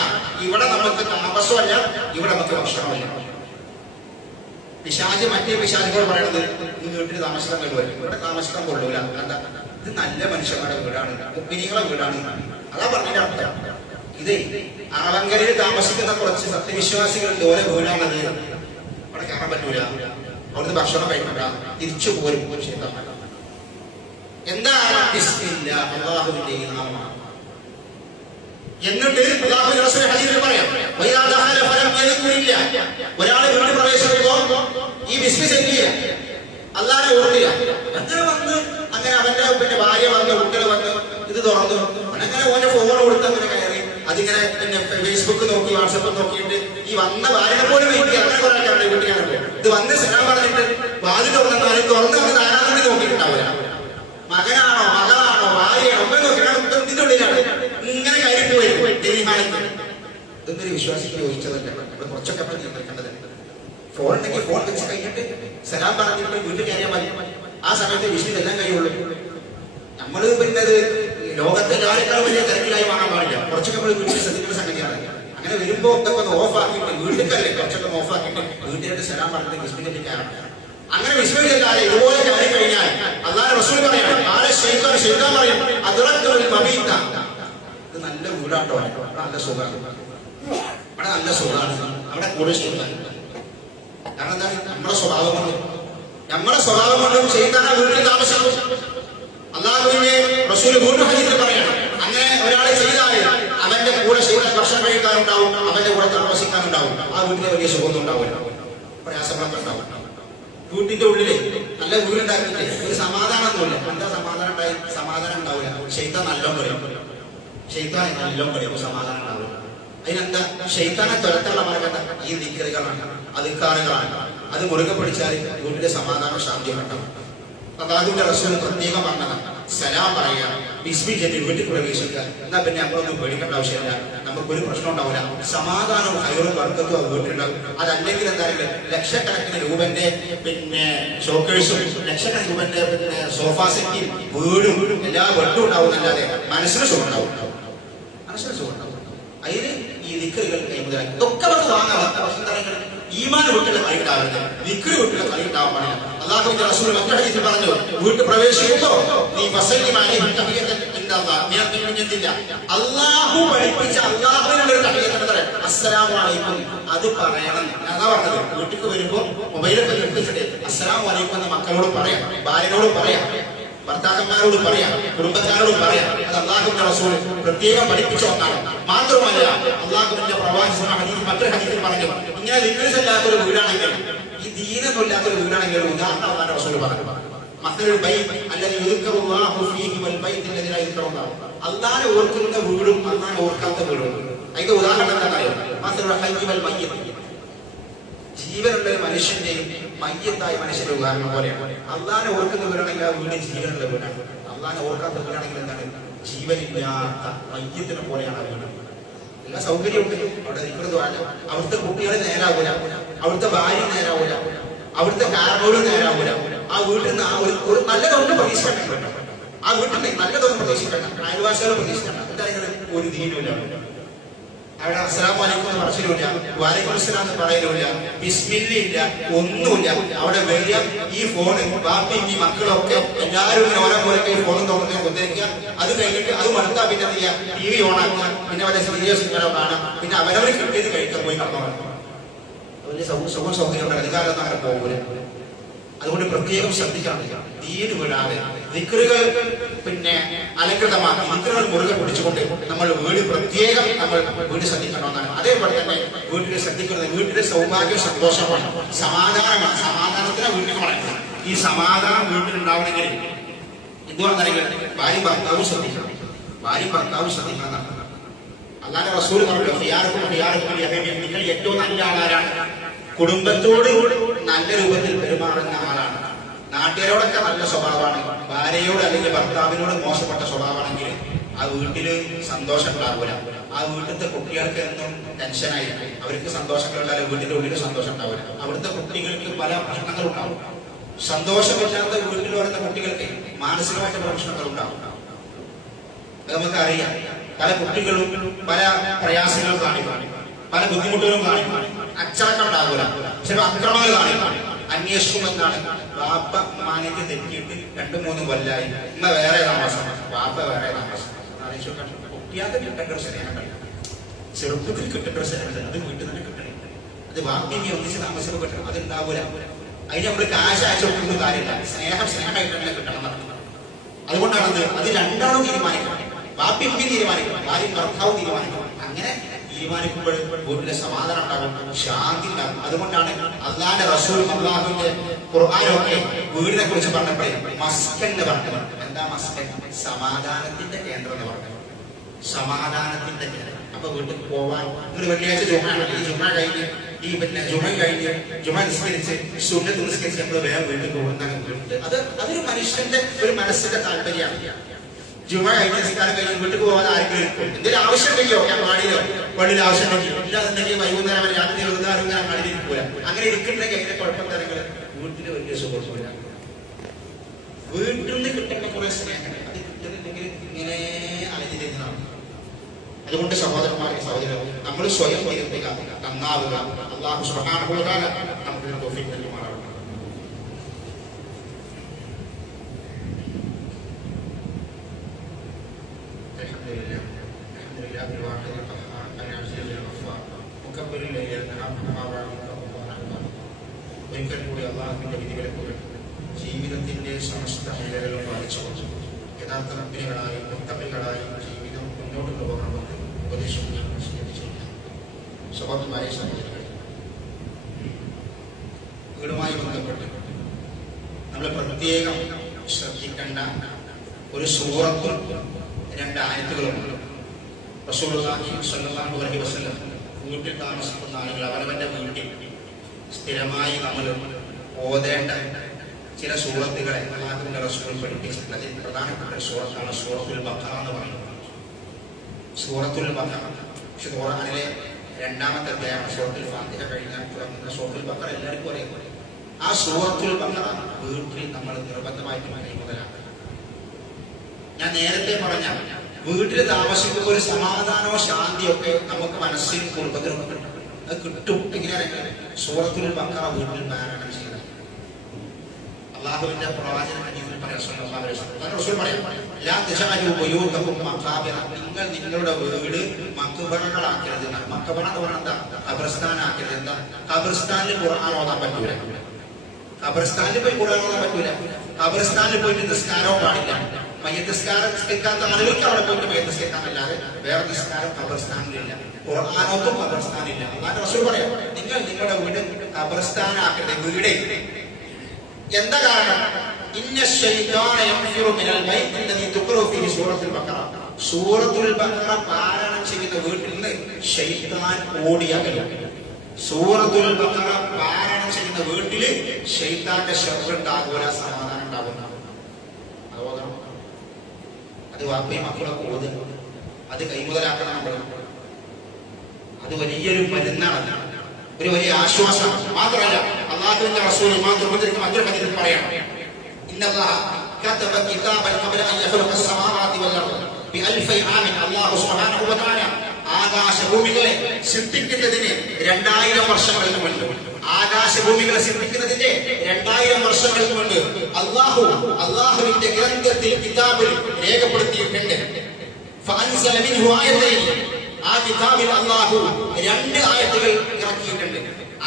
ഇവിടെ നമുക്ക് താമസമല്ല, ഇവിടെ നമുക്ക് ഭക്ഷണമല്ല. പിശാച് മറ്റേ പിശാചുകൾ പറയണത് ഈ വീട്ടിൽ താമസിക്കാൻ കൊള്ളുവല്ല, ഇവിടെ താമസിക്കാൻ കൊള്ളൂല. എന്താ? ഇത് നല്ല മനുഷ്യന്മാരുടെ വീടാണ്, മുഅ്മിനീങ്ങളുടെ വീടാണ്. അതാ പറഞ്ഞതിന്റെ അർത്ഥം. ഇത് ആവങ്കരയിൽ താമസിക്കുന്ന കുറച്ച് സത്യവിശ്വാസികളുടെ ഓരോ വീടാണത്. അവിടെ കയറാൻ പറ്റൂല, അവിടുന്ന് ഭക്ഷണം കഴിക്കണ്ട, തിരിച്ചു പോരും. എന്താണ്? ബിസ്മില്ലാ, അല്ലാഹുവിന്റെ നാമമാണ്. എന്നിട്ട് അല്ലാഹുവിന്റെ റസൂൽ ഹദീസിൽ പറയാം, വൈദാ ദഖല ഫലം യദ്കുരില്ല, ഒരാൾ വീട്ടിൽ പ്രവേശിക്കുമ്പോൾ ഈ ബിസ്മി ചൊല്ലിയില്ല, അല്ലാഹുവിനെ ഓർത്തില്ല. അങ്ങനെ അവന്റെ ഭാര്യ വന്ന്, കുട്ടികൾ വന്ന് ഇത് തുറന്നു, അങ്ങനെ ഓന്റെ ഫോൺ കൊടുത്ത് അങ്ങനെ കയറി അതിങ്ങനെ പിന്നെ ഫേസ്ബുക്ക് നോക്കി, വാട്സപ്പ് നോക്കിയിട്ട് ഈ വന്ന ഭാര്യനെ പോലും വീട്ടിൽ അങ്ങനെ കുറെ ആൾക്കാരുടെ വീട്ടിൽ കയറി ഇത് വന്ന് സലാം പറഞ്ഞിട്ട് വാതിൽ തുറന്നാൽ തുറന്ന് വന്ന് ധാരാളം നോക്കിയിട്ടുണ്ടാവില്ല. മകനാണോ മകളാണോ ഭാര്യയാണോ ഒക്കെ നോക്കിയാണ് ഇതിന്റെ ഉള്ളിലാണ് ഇങ്ങനെ കയറിട്ട് വരും. ഇതൊന്നൊരു വിശ്വാസിക്ക് യോജിച്ചതല്ല. നമ്മൾ കുറച്ചൊക്കെ നിയന്ത്രിക്കേണ്ടത്. ഫോൺ ഉണ്ടെങ്കിൽ ഫോൺ വെച്ച് കഴിഞ്ഞിട്ട് സലാം പറഞ്ഞിട്ട് വീട്ടിൽ കയറിയാൽ മതി. ആ സമയത്ത് വിഷയം എല്ലാം കഴിയുള്ളൂ. നമ്മള് പിന്നെ ലോകത്തെ എല്ലാവരെക്കാളും വലിയ തിരക്കിലായി വാങ്ങാൻ പാടില്ല. കുറച്ചൊക്കെ നമ്മൾ വീട്ടിൽ ശ്രദ്ധിക്കുന്ന സംഗതിയാണ്. അങ്ങനെ വരുമ്പോ ഇതൊക്കെ ഒന്ന് ഓഫാക്കിയിട്ട് വീട്ടിലല്ലേ കുറച്ചൊക്കെ ഓഫാക്കിയിട്ട് വീട്ടിലായിട്ട് സലാം പറഞ്ഞിട്ട് വിസ്മിലേക്ക് കയറാം. അങ്ങനെ വിസ്മിക്കാതെ ഇതുപോലെ കയറി കഴിഞ്ഞാൽ അല്ലാഹുവിന്റെ റസൂൽ പറയാണ്, ശൈത്താൻ പറയും, അദ്റക്തുൽ മബീത, ഇത് നല്ല വീടാട്ടോ, നല്ല സുഖമാണ്, അവിടെ നല്ല സുഖമാണ്, അവിടെ കൂടുതൽ സുഖമാണ്. കാരണം എന്താണ്? നമ്മുടെ സ്വഭാവം കൊണ്ടും ശൈത്താൻ വീട്ടിൽ താമസിക്കും. അല്ലാഹുവിന്റെ റസൂൽ വീണ്ടും ഹദീസിൽ പറയാണ്, അങ്ങനെ ഒരാളെ ചെയ്താൽ അവന്റെ കൂടെ ശൈത്താൻ ഭക്ഷണം വീട്ടിലെ വലിയ സുഖമൊന്നും ഉണ്ടാവില്ല, പ്രയാസങ്ങളൊക്കെ ഉണ്ടാവും. വീട്ടിന്റെ ഉള്ളില് നല്ല വീടുണ്ടാക്കിയിട്ട് ഒരു സമാധാനമൊന്നുമില്ല. എന്താ സമാധാനം ഉണ്ടാവില്ല. ശൈത്താൻ നല്ലോണം പറയും, ശൈത്താൻ നല്ലോണം പറയും, സമാധാനം ഉണ്ടാവില്ല. അതിനെന്താ? ശൈത്താനെ തുരത്തുള്ള മാർഗം ഈ ദിക്റുകളാണ്, അദ്കാറുകളാണ്. അത് മുറുകെ പിടിച്ചാൽ വീട്ടിലെ സമാധാനം ശാന്തിയും ഉണ്ടാവും. അല്ലാഹുവിന്റെ റസൂൽ പ്രത്യേകം പറഞ്ഞതാണ്, സലാം പറയാ, ബിസ്മി ചൊല്ലി വീട്ടിൽ പ്രവേശിക്കുക. എന്നാ പിന്നെ നമ്മളൊന്നും പേടിക്കേണ്ട ആവശ്യമില്ല, നമുക്കൊരു പ്രശ്നം ഉണ്ടാവില്ല. സമാധാനവും ഹൈറും വർക്കത്തും അത് വീട്ടിലുണ്ടാവും. അതല്ലെങ്കിൽ എന്തായാലും ലക്ഷക്കണക്കിന് രൂപന്റെ ഷോക്കേഴ്സും ലക്ഷക്കണക്കിന് രൂപന്റെ സോഫാ സെറ്റും വീടും എല്ലാ വെട്ടും ഉണ്ടാവുന്നല്ലാതെ മനസ്സിന് സുഖം ഉണ്ടാവും, മനസ്സിന് സുഖം ഉണ്ടാവും. അതിന് ഈ ദിക്റുകൾ കൈമുതലായി ഇതൊക്കെ നമുക്ക് വാങ്ങാം. ഈമാൻ വീട്ടിലെ കളി ഉണ്ടാവരുത്, ദിക്റ് വീട്ടിലെ കളി ഉണ്ടാവാൻ പാടില്ല. അല്ലാഹുവിന്റെ റസൂൽ മറ്റൊരു ഹദീസിൽ പറഞ്ഞു, വീട്ടിൽ പ്രവേശിക്കുമ്പോ നീ അല്ലാഹു പഠിപ്പിച്ച അല്ലാഹുവിനുള്ള തഹയ്യത്ത് അസ്സലാമു അലൈക്കും അത് പറയണം. അതാ പറഞ്ഞത്. വീട്ടിലേക്ക് വരുമ്പോ മൊബൈലൊക്കെ എടുത്തിട്ട് അസ്സലാമു അലൈക്കും എന്ന് മക്കളോട് പറയാം, ഭാര്യനോട് പറയാം, ഭർത്താക്കന്മാരോട് പറയാം, കുടുംബക്കാരോട് പറയാം. അത് അല്ലാഹുവിന്റെ റസൂൽ പ്രത്യേകം പഠിപ്പിച്ച ഒന്നാണ്. മാത്രമല്ല അല്ലാഹുവിന്റെ പ്രവാചകൻ മറ്റൊരു ഹദീസിൽ പറഞ്ഞു, ഇങ്ങനെ ദിക്റ് ഇല്ലാത്തൊരു വീടാണെങ്കിൽ, ഈ ദീനൊന്നും ഇല്ലാത്തൊരു വീടാണെങ്കിൽ ഉദാഹരണം അല്ലാഹുവിന്റെ റസൂൽ പറഞ്ഞു, മസലുൽ ബൈത്ത് അല്ലദീ യുദ്കറുല്ലാഹു ഫീഹി വൽ ബൈത്ത് അല്ലദീ ലാ യുദ്കറുല്ലാഹു. അല്ലാഹുവിനെ ഓർക്കുന്ന വീടും അല്ലാഹുവിനെ ഓർക്കാത്ത വീടും. അതിന്റെ ഉദാഹരണം എന്താണെന്നറിയോ? മസലുൽ ഹയ്യി വൽ മയ്യിത്ത്, ജീവനുള്ള ഒരു മനുഷ്യന്റെയും മയ്യത്തായ മനുഷ്യന്റെ ഉദാഹരണം പോലെയാണ്. അള്ളാനെ ഓർക്കുന്ന വീടാണെങ്കിൽ ആ വീട് ജീവനുള്ള വീടാണ്. അള്ളാനെ ഓർക്കാത്ത വീടാണെങ്കിൽ എന്താണ്? ജീവനില്ലാത്ത മയ്യത്തിനെ പോലെയാണ് ആ വീട്. എല്ലാ സൗകര്യമുണ്ട്, അവിടെ നിൽക്കുന്നത് വേണ്ട. അവിടുത്തെ കുട്ടികളെ നേരാവൂല, അവിടുത്തെ ഭാര്യ നേരാവൂല, അവിടുത്തെ കാരണോട് നേരാവൂല. ആ വീട്ടിൽ നിന്ന് ഒരു നല്ലതൊന്നും പ്രതീക്ഷിക്കണ്ട, ആ വീട്ടിൽ നിന്ന് നല്ലതൊന്നും പ്രതീക്ഷിക്കണ്ട, അയൽവാസികളെ പ്രതീക്ഷിക്കണ്ട. എന്തായാലും ഒരു ദീനുമില്ല അവിടെ. അസ്സലാമു അലൈക്കും എന്ന് പറച്ചിലുമില്ല, വലൈക്കും അസ്സലാം എന്ന് പറയലുമില്ല, ബിസ്മില്ല, ഒന്നുമില്ല. അവിടെ വരിക, ഈ ഫോണ് ബാപ്പി ഈ മക്കളൊക്കെ എല്ലാവരും ഓരോ പോലെ ഈ ഫോണും തുറന്ന് കൊണ്ടിരിക്കുക. അത് കഴിഞ്ഞിട്ട് അത് മടുത്താ പിന്നെ എന്ത് ചെയ്യുക? ടി വി ഓണാക്കുക, പിന്നെ വല്ല സീരിയസ് ഇങ്ങനെ കാണാം, പിന്നെ അവരവർ കിട്ടിയത് കഴിക്കാൻ പോയി കടന്നു. വലിയ സുഖ സൗകര്യം അധികാരം അങ്ങനെ പോകൂല. അതുകൊണ്ട് പ്രത്യേകം ശ്രദ്ധിക്കണം, ദീന് വിടാതെ ദിക്റുകൾ അലങ്കൃതമാക്കി ദിക്റുകൾ മുറുകെ പിടിച്ചുകൊണ്ട് നമ്മൾ വീട് പ്രത്യേകം നമ്മൾ വീട് ശ്രദ്ധിക്കണമെന്നാണ്. അതേപോലെ തന്നെ വീട്ടിൽ ശ്രദ്ധിക്കുന്നത് വീട്ടിലെ സൗഭാഗ്യ സന്തോഷമാണ്, സമാധാനമാണ്. സമാധാനത്തിന് വീട്ടിൽ പറയുന്നത് ഈ സമാധാനം വീട്ടിലുണ്ടാവണമെങ്കിൽ എന്തുകൊണ്ടെന്നെങ്കിൽ ഭാര്യ ഭർത്താവും ശ്രദ്ധിക്കണം, ഭാര്യ ഭർത്താവും ശ്രദ്ധിക്കണം എന്നാണ്. അല്ലാതെ റസൂൽ പറഞ്ഞു, നിങ്ങൾ ഏറ്റവും നല്ല ആളാരാണ്? കുടുംബത്തോട് നല്ല രൂപത്തിൽ പെരുമാറുന്ന ആളാണ്. നാട്ടുകാരോടൊക്കെ നല്ല സ്വഭാവമാണ്, ഭാര്യയോട് അല്ലെങ്കിൽ ഭർത്താവിനോട് മോശപ്പെട്ട സ്വഭാവമാണെങ്കിൽ ആ വീട്ടില് സന്തോഷം ഉണ്ടാവില്ല. ആ വീട്ടിലത്തെ കുട്ടികൾക്ക് എന്നും ടെൻഷനായിരിക്കും, അവർക്ക് സന്തോഷങ്ങളുണ്ടാവില്ല, വീട്ടിന്റെ ഉള്ളിൽ സന്തോഷം ഉണ്ടാവില്ല. അവിടുത്തെ കുട്ടികൾക്ക് പല പ്രശ്നങ്ങളും ഉണ്ടാവും. സന്തോഷമില്ലാത്ത വീട്ടിൽ വരുന്ന കുട്ടികൾക്ക് മാനസികമായിട്ട് പ്രശ്നങ്ങൾ ഉണ്ടാവും. നമുക്കറിയാം, പല കുട്ടികളും പല പ്രയാസങ്ങളും കാണിക്കും, പല ബുദ്ധിമുട്ടുകളും കാണിക്കും, അച്ചടക്കം ഉണ്ടാകൂല, ചില അക്രമങ്ങൾ കാണിക്കും. അന്വേഷിക്കുമെന്നാണ് വാപ്പ മാനിക്ക് തെറ്റിയിട്ട് 2-3 കൊല്ലായി, ഇന്ന വേറെ താമസം, വാപ്പ വേറെ താമസം. കുട്ടിയാൾക്ക് കിട്ടേണ്ട ഒരു സ്നേഹം, ചെറുപ്പത്തിൽ കിട്ടേണ്ട ഒരു സ്നേഹം അത് വീട്ടിൽ തന്നെ കിട്ടണം. അത് വാപ്പിനെ ഒന്നിച്ച് താമസം കിട്ടണം, അത് ഉണ്ടാവൂല. അതിന് നമ്മൾ കാശ് അയച്ചു കൊടുക്കുന്ന കാര്യമില്ല, സ്നേഹമായിട്ട് തന്നെ കിട്ടണം. അതുകൊണ്ടാണത് അത് രണ്ടാളും തീരുമാനിക്കണം. വാപ്പി ഉമ്മി തീരുമാനിക്കണം, ഭാര്യ ഭർത്താവും തീരുമാനിക്കണം. അങ്ങനെ തീരുമാനിക്കുമ്പോൾ വീട്ടിലെ സമാധാനം ഉണ്ടാകും, ശാന്തി ഉണ്ടാകും. അതുകൊണ്ടാണ് അല്ലാഹുവിന്റെ റസൂലും അല്ലാഹുവിന്റെ ഖുർആനൊക്കെ വീടിനെ കുറിച്ച് പറഞ്ഞപ്പോഴേ മസ്കൻ എന്ന് പറഞ്ഞത്. എന്താ മസ്കൻ? സമാധാനത്തിന്റെ കേന്ദ്രം എന്ന് പറഞ്ഞത്, സമാധാനത്തിന്റെ കേന്ദ്രം. അപ്പൊ വീട്ടിൽ പോവാൻ നിങ്ങൾ വെള്ളിയാഴ്ച ജുമയാണ്, ഈ ജുമ കഴിഞ്ഞ് ജുമ കഴിഞ്ഞ് ജുമ നിസ്കരിച്ച് സുന്നത്ത് നിസ്കരിച്ച് നമ്മൾ വേഗം വീട്ടിൽ പോകുന്നതാണ് വീട്ടിൽ. അതൊരു മനുഷ്യന്റെ ഒരു മനസ്സിന്റെ താല്പര്യമാണ്. ജുമ കഴിഞ്ഞ നിസ്കാരം കഴിഞ്ഞ് വീട്ടിൽ പോകാൻ ആരെങ്കിലും എന്തെങ്കിലും ആവശ്യം ഉണ്ടെങ്കിലോ, ഞാൻ പാടിയിലോ പള്ളിയിൽ ആവശ്യം ഉണ്ടെങ്കിൽ ഇല്ലാന്നുണ്ടെങ്കിൽ വൈകുന്നേരം രാത്രി വെറുതെ പാടിയിൽ ഇരിക്കൂല. അങ്ങനെ ഇരിക്കുന്നുണ്ടെങ്കിൽ അതിന്റെ കുഴപ്പം തരങ്ങൾ വീട്ടിൽ വലിയ സുഖമില്ല. വീട്ടിൽ നിന്ന് കിട്ടുന്ന കുറെ സ്നേഹങ്ങൾ അത് കിട്ടുന്നില്ലെങ്കിൽ ഇങ്ങനെ അലഞ്ഞിരുന്നതാണ്. അതുകൊണ്ട് സഹോദരന്മാരെ സഹോദരൻ നമ്മൾ സ്വയം തിരുത്തുക, നന്നാവുക. അല്ലാഹു സുബ്ഹാനഹു വ തആല നമുക്ക് തൗഫീഖ് നൽകുമാറാവട്ടെ. ഒരിക്കൽ കൂടി അള്ളാഹുവിന്റെ വിധിവിലക്കുകൾ ജീവിതത്തിന്റെ സമസ്ത മേഖലകളും പാലിച്ചുകൊണ്ട് യഥാർത്ഥ കമ്പനികളായി മുത്തപ്പികളായി ജീവിതം മുന്നോട്ട് പോകണമെന്ന് ഉപദേശം സ്വഭാവമായ സാഹചര്യങ്ങൾ പ്രത്യേകം ശ്രദ്ധിക്കേണ്ട ഒരു സൂറത്തും 2 ആയത്തുകളുണ്ട്. റസൂലുള്ളാഹി സ്വല്ലല്ലാഹു അലൈഹി വസല്ലം വീട്ടിൽ താമസിക്കുന്ന ആളുകൾ അവരവന്റെ വീട്ടിൽ സ്ഥിരമായി നമ്മൾ ഓതേണ്ട ചില സൂറത്തുകളെ അല്ലാഹുവിന്റെ റസൂൽ പഠിപ്പിച്ചിട്ടുണ്ട്. അതിൽ പ്രധാനപ്പെട്ട ഒരു സൂറത്താണ് സൂറത്തുൽ ബഖറ എന്ന് പറയുന്നത്. സൂറത്തുൽ ബഖറ ഖുർആനിലെ 2-ാമത്തെ അധ്യായമാണ്. സൂറത്തുൽ ഫാത്തിഹ കഴിഞ്ഞാൽ തുടങ്ങുന്ന സൂറത്തുൽ ബഖറ എല്ലാവർക്കും അറിയാം. ആ സൂറത്തുൽ ബഖറ വീട്ടിൽ നമ്മൾ നിർബന്ധമായിട്ട് കൈമുതലാക്കണം. ഞാൻ നേരത്തെ പറഞ്ഞ വീട്ടിൽ താമസിക്കുമ്പോൾ ഒരു സമാധാനമോ ശാന്തിയോ ഒക്കെ നമുക്ക് മനസ്സിനും കുടുംബത്തിനും അത് കിട്ടും. എങ്ങനെയാണ്? സൂറത്തുൽ ബഖറ വീട്ടിൽ പാരായണം ചെയ്യണം. അല്ലാഹുവിന്റെ പ്രവാചകൻ ഹദീസിൽ പറയാം, നിങ്ങൾ നിങ്ങളുടെ വീട് മക്ബറകളാക്കരുത്. മക്ബറ എന്ന് പറഞ്ഞാൽ എന്താ? ഖബർസ്ഥാനാക്കരുത്. എന്താ? ഖബർസ്ഥാനിൽ ഖുർആൻ ഓതാൻ പറ്റൂല. ഖബർസ്ഥാനിൽ പോയി ഖുർആൻ ഓതാൻ പറ്റൂല. ഖബർസ്ഥാനിൽ പോയിട്ട് നിസ്കാരവും പാടില്ല. മയ്യത്ത് നിസ്കരിക്കാത്ത ആളുകൾക്ക് അവിടെ പോയിട്ട് മയ്യത്ത് നിസ്കരിക്കാനല്ലാതെ വേറെ നിസ്കാരം ഖബർസ്ഥാനിലില്ല. ഖുർആനൊന്നും ഖബർസ്ഥാനില്ല. അല്ലാതെ റസൂൽ പറയാം, നിങ്ങൾ നിങ്ങളുടെ വീട് ഖബർസ്ഥാനാക്കരുത്. വീടേ എന്താ കാരണം? ഇന്ന ശൈത്താന യൻഫിറു മിനൽ ബൈത്തി അല്ലദീ തുഖറു ഫീഹി സൂറത്തുൽ ബഖറ. സൂറത്തുൽ ബഖറ പാരായണം ചെയ്യുന്ന വീട്ടിൽ നിന്ന് ശൈത്താൻ ഓടിയകലും. സൂറത്തുൽ ബഖറ പാരായണം ചെയ്യുന്ന വീട്ടിൽ ശൈത്താന്റെ ശർറ് ഉണ്ടാകൂല, സമാധാനം ഉണ്ടാകുന്ന. അത് വാപ്പയും മക്കളൊക്കെ ഓതുക, അത് കൈമുതലാക്കണം. നമ്മൾ അത് വലിയൊരു മരുന്നാണ്, ഒരു വലിയ ആശ്വാസമാണ്. മാത്രമല്ല അല്ലാഹുവിന്റെ റസൂൽ മറ്റൊരു ഹദീസിൽ പറയാണ്, ഇന്നല്ലാഹ കതബ കിതാബൻ ഖബല അൻ യഖ്ലുഖ അസ്സമാവാതി വൽ അർദ് ബി1000 ആമിൻ. അല്ലാഹു സുബ്ഹാനഹു വ തആല ആകാശഭൂമികളെ സൃഷ്ടിക്കുന്നതിന് 2000 വർഷങ്ങൾക്ക് മുൻപ്, ആകാശഭൂമികളെ സൃഷ്ടിക്കുന്നതിന്റെ 2000 വർഷങ്ങൾക്ക് മുൻപ് അല്ലാഹുവിന്റെ ഗ്രന്ഥത്തിൽ കിതാബിൽ രേഖപ്പെടുത്തിയിട്ടുണ്ട്. ഫഅൻസല മിൻഹു ആയതൈൻ. ആ കിതാബിൽ അല്ലാഹു 2 ആയത്തുകൾ ഇറക്കിയിട്ടുണ്ട്.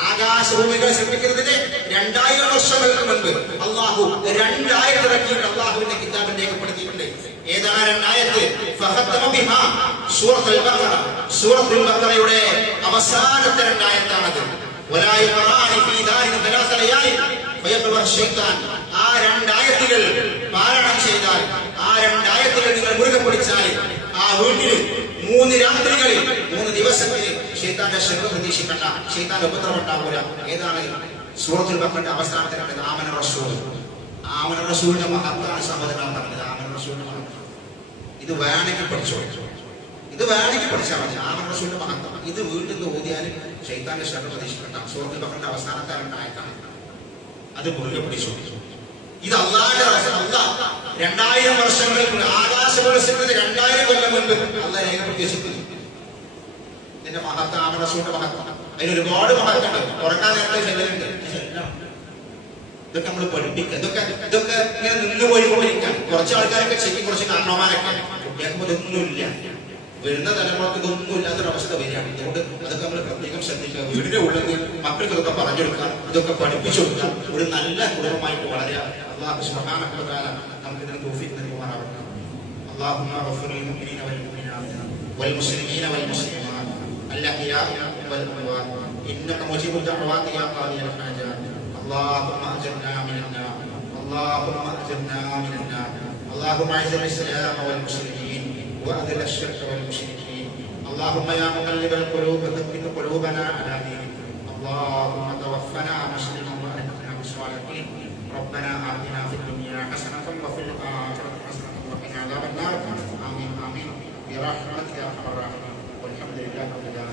ആകാശഭൂമികളെ സൃഷ്ടിക്കുന്നതിന് 2000 വർഷങ്ങൾക്ക് മുൻപ് അല്ലാഹു 2 ആയത്ത് ഇറക്കിയിട്ട് അല്ലാഹുവിന്റെ കിതാബിൽ രേഖപ്പെടുത്തിയിട്ടുണ്ട്. ഏതാണ് 2 ആയത്ത്? ഫഖതമ ബിഹാ സൂറത്തുൽ ബഖറ. സൂറത്തുൽ ബഖറയുടെ അവസാനത്തെ 2 ആയത്താണത്. വലാ യഖറാനി ഫീ ദാരിൻ 3 ലയാലി ഫയഖബ ശൈത്താൻ. ആ 2 ആയത്തുകൾ പാരായണം ചെയ്താൽ, ആ 2 ആയത്തുകൾ നിങ്ങൾ മുറുകെ പിടിച്ചാൽ ആ വീട്ടിൽ 3 രാത്രികളിൽ 3 ദിവസങ്ങളിൽ ശൈത്താന്റെ ശർറ് പ്രതീക്ഷിക്കണ്ട, ശൈത്താന്റെ ഉപദ്രവം ഉണ്ടാവില്ല. ഏതാണ്? സൂറത്തുൽ ബഖറയുടെ അവസാനത്തെ 2 ആമന റസൂൽ. ആമന റസൂലിന്റെ മഹത്താണ് സഹോദരൻ പറഞ്ഞത്. ആമന റസൂലിന്റെ മഹത്വം ഇത് വേണമെങ്കിൽ പഠിച്ചോ, ഇത് വേണമെങ്കിൽ പഠിച്ചാൽ മതി. ആമന റസൂലിന്റെ മഹത്വം ഇത് വീട്ടിൽ നിന്ന് ഓതിയാൽ ശൈത്താന്റെ ശർറ് പ്രതീക്ഷിക്കണ്ട. സൂറത്തുൽ ബഖറയുടെ അവസാനത്തെ 2 ആയത്താണ്. അത് മുറുകെ പിടിച്ചു. ഇത് അല്ലാഹുവിന്റെ റസൂൽ 2000 വർഷങ്ങൾക്ക് ആകാശഭൂമിയുടെ 2000 കൊല്ലം മുൻപ് അല്ലാഹു രേഖപ്പെടുത്തി വെച്ചിട്ടുണ്ട്. ഇതിന്റെ മഹത്വം, ആമന റസൂലിന്റെ മഹത്വം, അതിന് ഒരുപാട് മഹത്വമുണ്ട്. ഉറങ്ങാൻ നേരത്തെ ചെല്ലലുണ്ട്. ഇതൊക്കെ നമ്മൾ പഠിപ്പിക്കുക. ഇതൊക്കെ ഇങ്ങനെ നിന്ന് പോയിക്കൊണ്ടിരിക്കാൻ കുറച്ച് ആൾക്കാരൊക്കെ ചെയ്യും, കുറച്ച് കാരണവന്മാരൊക്കെ. കുട്ടിയാക്കുമ്പോൾ ഇതൊന്നുമില്ല, വരുന്ന തലമുറക്ക് ഇതൊന്നും ഇല്ലാത്തൊരവസ്ഥ വരികയാണ്. അതുകൊണ്ട് അതൊക്കെ നമ്മൾ പ്രത്യേകം ശ്രദ്ധിക്കുക. വീടിന്റെ ഉള്ളിൽ മക്കൾക്ക് ഇതൊക്കെ പറഞ്ഞു കൊടുക്കുക, ഇതൊക്കെ പഠിപ്പിച്ചു കൊടുക്കുക. ഒരു നല്ല കുടുംബമായിട്ട് വളരുക. അല്ലാഹു സുബ്ഹാനഹു വ തആല നമുക്ക് ഇതിന് തൗഫീഖ് നൽകുമാറാവട്ടെ. അല്ലാഹുമ്മ ഗഫിർ ലിൽ മുഅ്മിനീന വൽ മുഅ്മിനാത്ത് വൽ മുസ്ലിമീന വൽ മുസ്ലിമാത്ത് അൽഅഹ്യാഇ വൽ അംവാത്ത് ഇന്നക മുജീബു ദഅവാതി യാ ഖാദിയൽ ഹാജാത്ത്. اللهم اجرنا من النار، اللهم اجرنا من النار. اللهم اعز الاسلام والمسلمين واذل الشرك والمشركين. اللهم يا مقلب القلوب ثبت قلوبنا على دينك. اللهم توفنا مسلما والحقنا بالصالحين. ربنا آتنا في الدنيا حسنة وفي الآخرة حسنة وقنا عذاب النار. آمين آمين برحمتك يا أرحم الراحمين. والحمد لله رب العالمين.